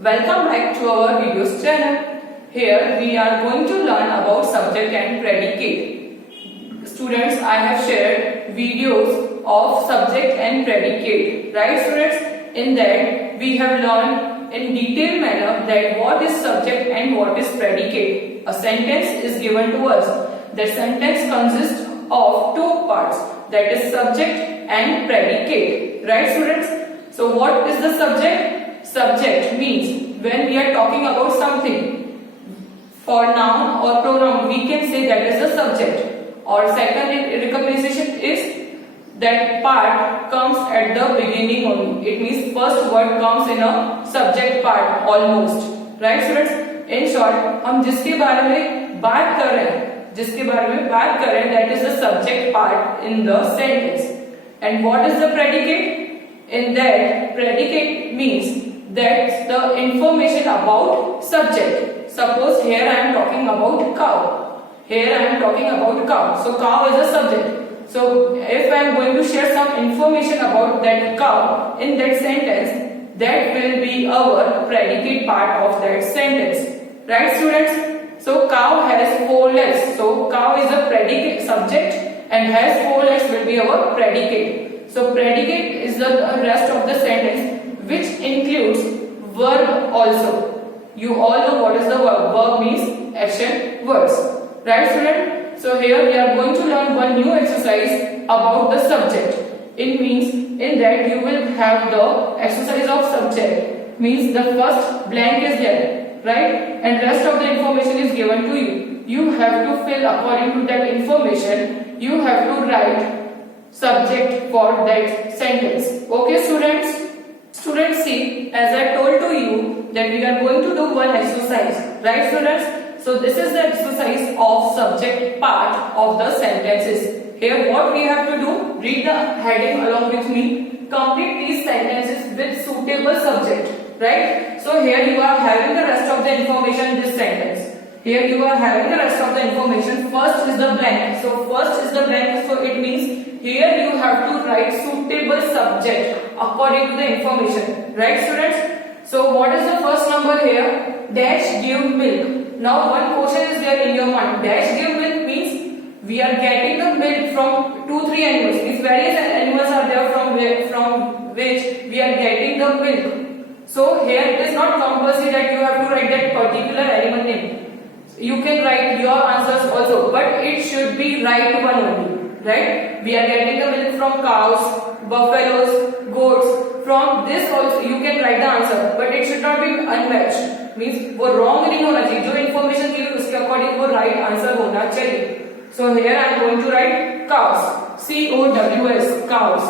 Welcome back to our videos channel. Here we are going to learn about subject and predicate. Students, I have shared videos of subject and predicate. Right students? In that we have learned in detailed manner that what is subject and what is predicate. A sentence is given to us. The sentence consists of two parts, that is subject and predicate. Right students? So what is the subject? Subject means when we are talking about something, for noun or pronoun we can say that is the subject. Or second recognition is that part comes at the beginning only. It means first word comes in a subject part almost. Right students? In short, हम जिसके बारे में बात कर रहे हैं, that is the subject part in the sentence. And what is the predicate? In that, predicate means that's the information about subject. Suppose here I am talking about cow. So cow is a subject. So if I am going to share some information about that cow in that sentence, that will be our predicate part of that sentence. Right students? So cow has 4 legs. So cow is a predicate subject and has 4 legs will be our predicate. So predicate is the rest of the sentence which includes verb also. You all know what is the verb. Verb means action words. Right student? So here we are going to learn one new exercise about the subject. It means in that you will have the exercise of subject. Means the first blank is there, right? And rest of the information is given to you. You have to fill according to that information. You have to write subject for that sentence. Okay students? Students, see, as I told to you that we are going to do one exercise. Right students? So this is the exercise of subject part of the sentences. Here what we have to do, read the heading along with me. Complete these sentences with suitable subject. Right? So here you are having the rest of the information in this sentence. Here you are having the rest of the information. First is the blank. So first is the blank. So it means here you have to write suitable subject according to the information. Right students? So what is the first number here? Dash give milk. Now one question is there in your mind. Dash give milk means we are getting the milk from 2-3 animals. Means various animals are there from which we are getting the milk. So here it is not compulsory that you have to write that particular animal name. You can write your answers also, but it should be right one only. Right? We are getting the milk from cows, buffaloes, goats. From this also you can write the answer, but it should not be unmatched. Means वो wrong नहीं होना चाहिए. जो information दी है उसके according वो right answer होना चाहिए. So here I am going to write cows. C-O-W-S, cows.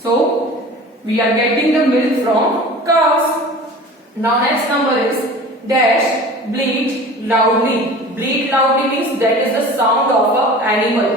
So we are getting the milk from cows. Now next number is dash bleat loudly. Bleat loudly means that is the sound of an animal.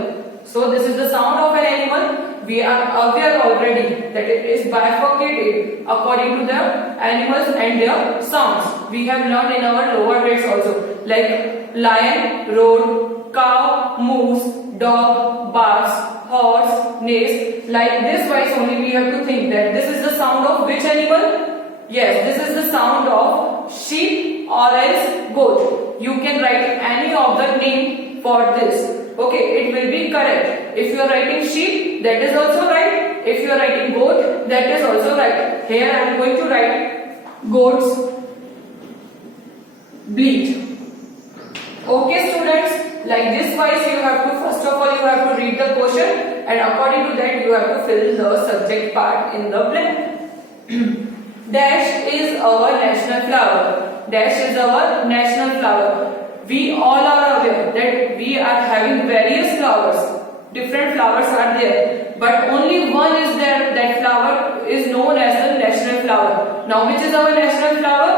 So this is the sound of an animal. We are aware already that it is bifurcated according to the animals and their sounds. We have learned in our lower grades also, like lion roared, cow moves, dog barks, horse neighs. Like this wise only we have to think that this is the sound of which animal? Yes, this is the sound of sheep or else goat. You can write any of the name for this. Okay, it will be correct. If you are writing sheep, that is also right. If you are writing goat, that is also right. Here I am going to write goats bleat. Okay students, like this wise you have to, first of all you have to read the question and according to that you have to fill the subject part in the blank. Dash is our national flower. Dash is our national flower. We all are aware that we are having various flowers. Different flowers are there, but only one is there. That flower is known as the national flower. Now which is our national flower?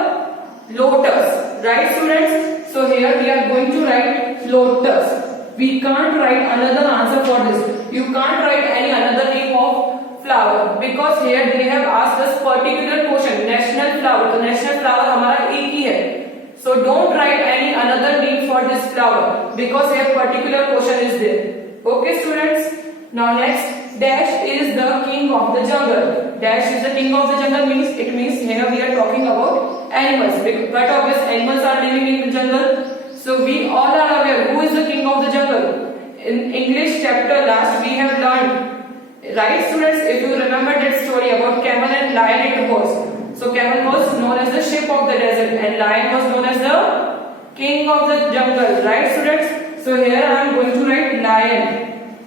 Lotus. Right students? So here we are going to write lotus. We can't write another answer for this. You can't write any another name of flower because here they have asked us particular question. National flower. The national flower हमारा एक ही है. So don't write any another name for this flower because here particular question is there. Okay students? Now next dash is the king of the jungle. Dash is the king of the jungle means it means here we are talking about animals. But obvious animals are living in the jungle. So we all are aware who is the king of the jungle. In English chapter last we have learned, right students? If you remember that story about camel and lion it was. So camel was known as the sheep of the desert and lion was known as the king of the jungle, right students? So here I am going to write lion.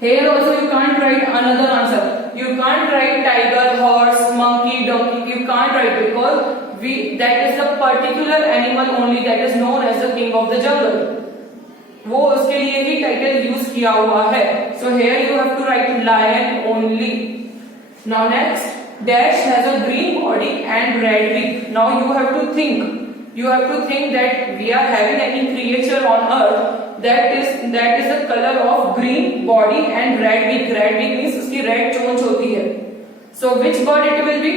Here also you can't write another answer. You can't write tiger, horse, monkey, donkey. You can't write because that is the particular animal only that is known as the king of the jungle. वो उसके लिए ही title use किया हुआ है. So here you have to write lion only. Now next, dash has a green body and red beak. Now you have to think. You have to think that we are having any creature on earth that is the color of green body and red beak. Red beak means उसकी red चोंच होती है. So which bird it will be?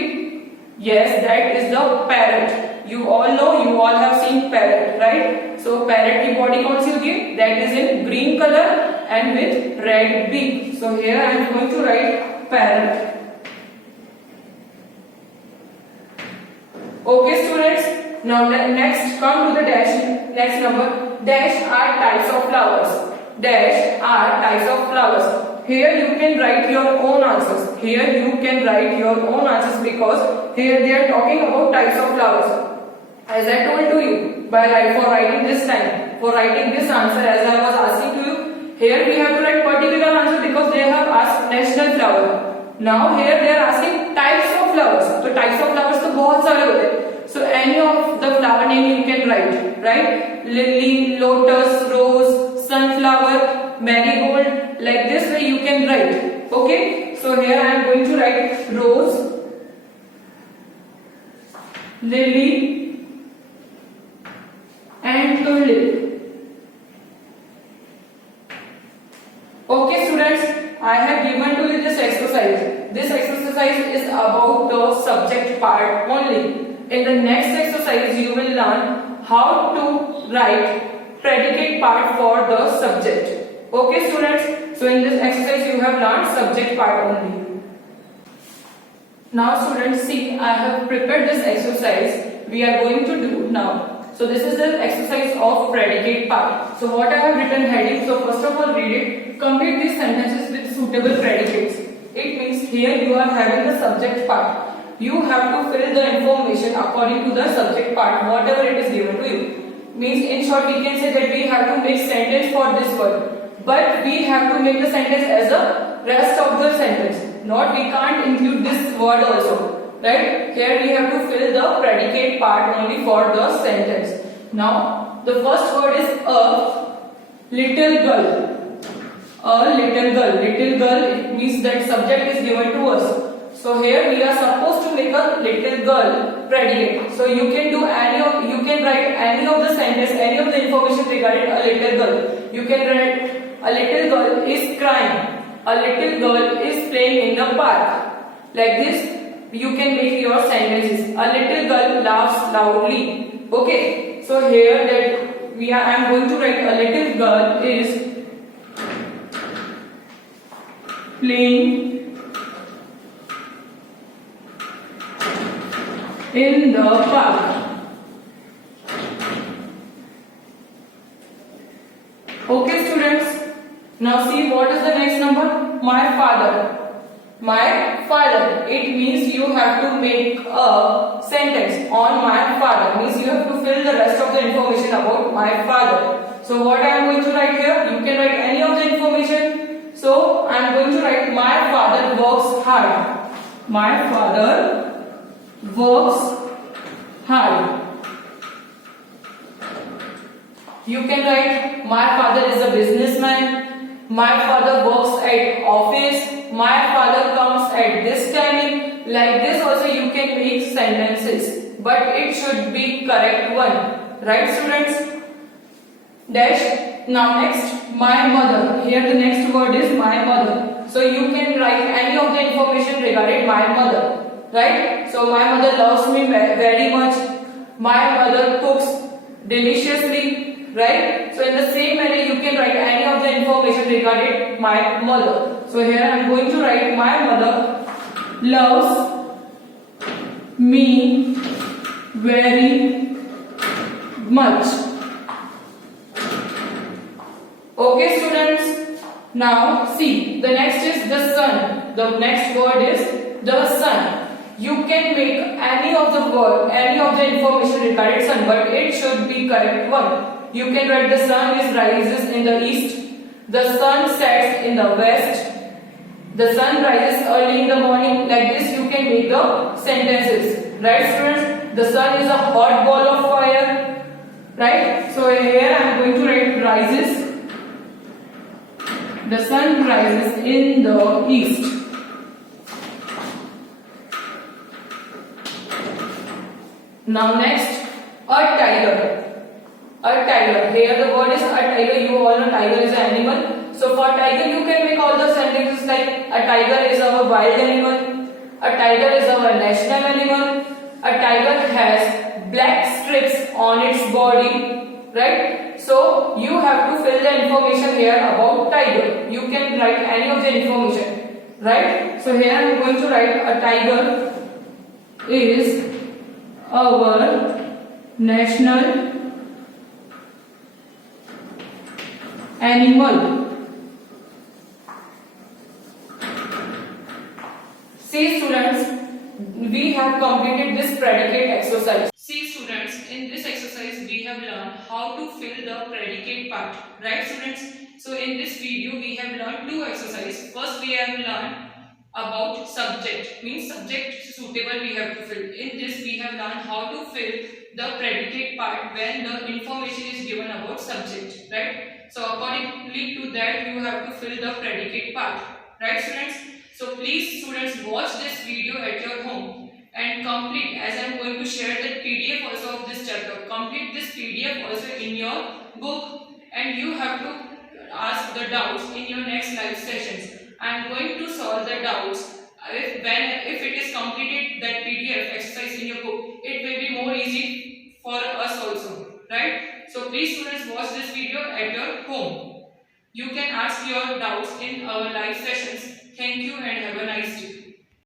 Yes, that is the parrot. You all know, you all have seen parrot, right? So parrot की body कौन सी होगी? That is in green color and with red beak. So here I am going to write parrot. Okay students. Now next come to the dash. Next number. Dash are types of flowers. Dash are types of flowers. Here you can write your own answers. Here you can write your own answers because here they are talking about types of flowers. As I told to you, for writing this time, for writing this answer as I was asking to you, here we have to write particular answer because they have asked national flower. Now here they are asking types of flowers. So types of flowers तो बहुत सारे होते हैं. So any of the flower name you can write, right? Lily, lotus, rose, sunflower, marigold. Like this way you can write. Okay? So here I am going to write rose, lily, and tulip. Okay students, I have given to you this exercise. This exercise is about the subject part only. In the next exercise you will learn how to write predicate part for the subject. Okay students, so in this exercise you have learned subject part only. Now students, see, I have prepared this exercise we are going to do now. So this is the exercise of predicate part. So what I have written heading, so first of all read it. Complete these sentences with suitable predicates. It means here you are having the subject part. You have to fill the information according to the subject part, whatever it is given to you. Means in short we can say that we have to make sentence for this word. But we have to make the sentence as a rest of the sentence. Not we can't include this word also. Right? Here we have to fill the predicate part only for the sentence. Now, the first word is a little girl. A little girl. Little girl, it means that subject is given to us. So here we are supposed to make a little girl predicate. So you can do you can write any of the sentence, any of the information regarding a little girl. You can write a little girl is crying. A little girl is playing in the park. Like this. You can make your sentences. A little girl laughs loudly. Okay. So here that I am going to write a little girl is playing in the park. Okay students. Now see what is the next number? My father. My father. It means you have to make a sentence on my father. Means you have to fill the rest of the information about my father. So what I am going to write here? You can write any of the information. So I am going to write my father works hard. My father works hard. You can write my father is a businessman. My father works at office. My father comes at this timing. Like this also you can make sentences, but it should be correct one. Right students? Dash. Now next, my mother. Here the next word is my mother. So you can write any of the information regarding my mother. Right? So my mother loves me very much. My mother cooks deliciously. Right? So in the same manner you can write any of the information regarding my mother. So here I am going to write my mother loves me very much. Okay students, now see, the next is the sun. The next word is the sun. You can make any of the word, any of the information regarding sun, but it should be correct one. You can write the sun is rises in the east, the sun sets in the west, the sun rises early in the morning. Like this you can make the sentences. Right students? The sun is a hot ball of fire. Right? So here I am going to write rises. The sun rises in the east. Now next, a tiger. A tiger. Here the word is a tiger. You all know tiger is an animal. So for tiger you can make all the sentences like a tiger is our wild animal. A tiger is our national animal. A tiger has black strips on its body. Right? So you have to fill the information here about tiger. You can write any of the information. Right? So here I am going to write a tiger is our national animal. See students, we have completed this predicate exercise. See students, in this exercise we have learned how to fill the predicate part. Right students? So in this video we have learned two exercises. First we have learned about subject, means subject suitable we have to fill. In this we have learned how to fill the predicate part when the information is given about subject, right? So accordingly to that you have to fill the predicate part, right students? So please students watch this video at your home and complete, as I am going to share the PDF also of this chapter. Complete this PDF also in your book, and you have to ask the doubts in your next live sessions. I am going to solve the doubts. If it is completed that PDF exercise in your book, it will be more easy for us also, right? So please students watch this video at your home. You can ask your doubts in our live sessions. Thank you and have a nice day.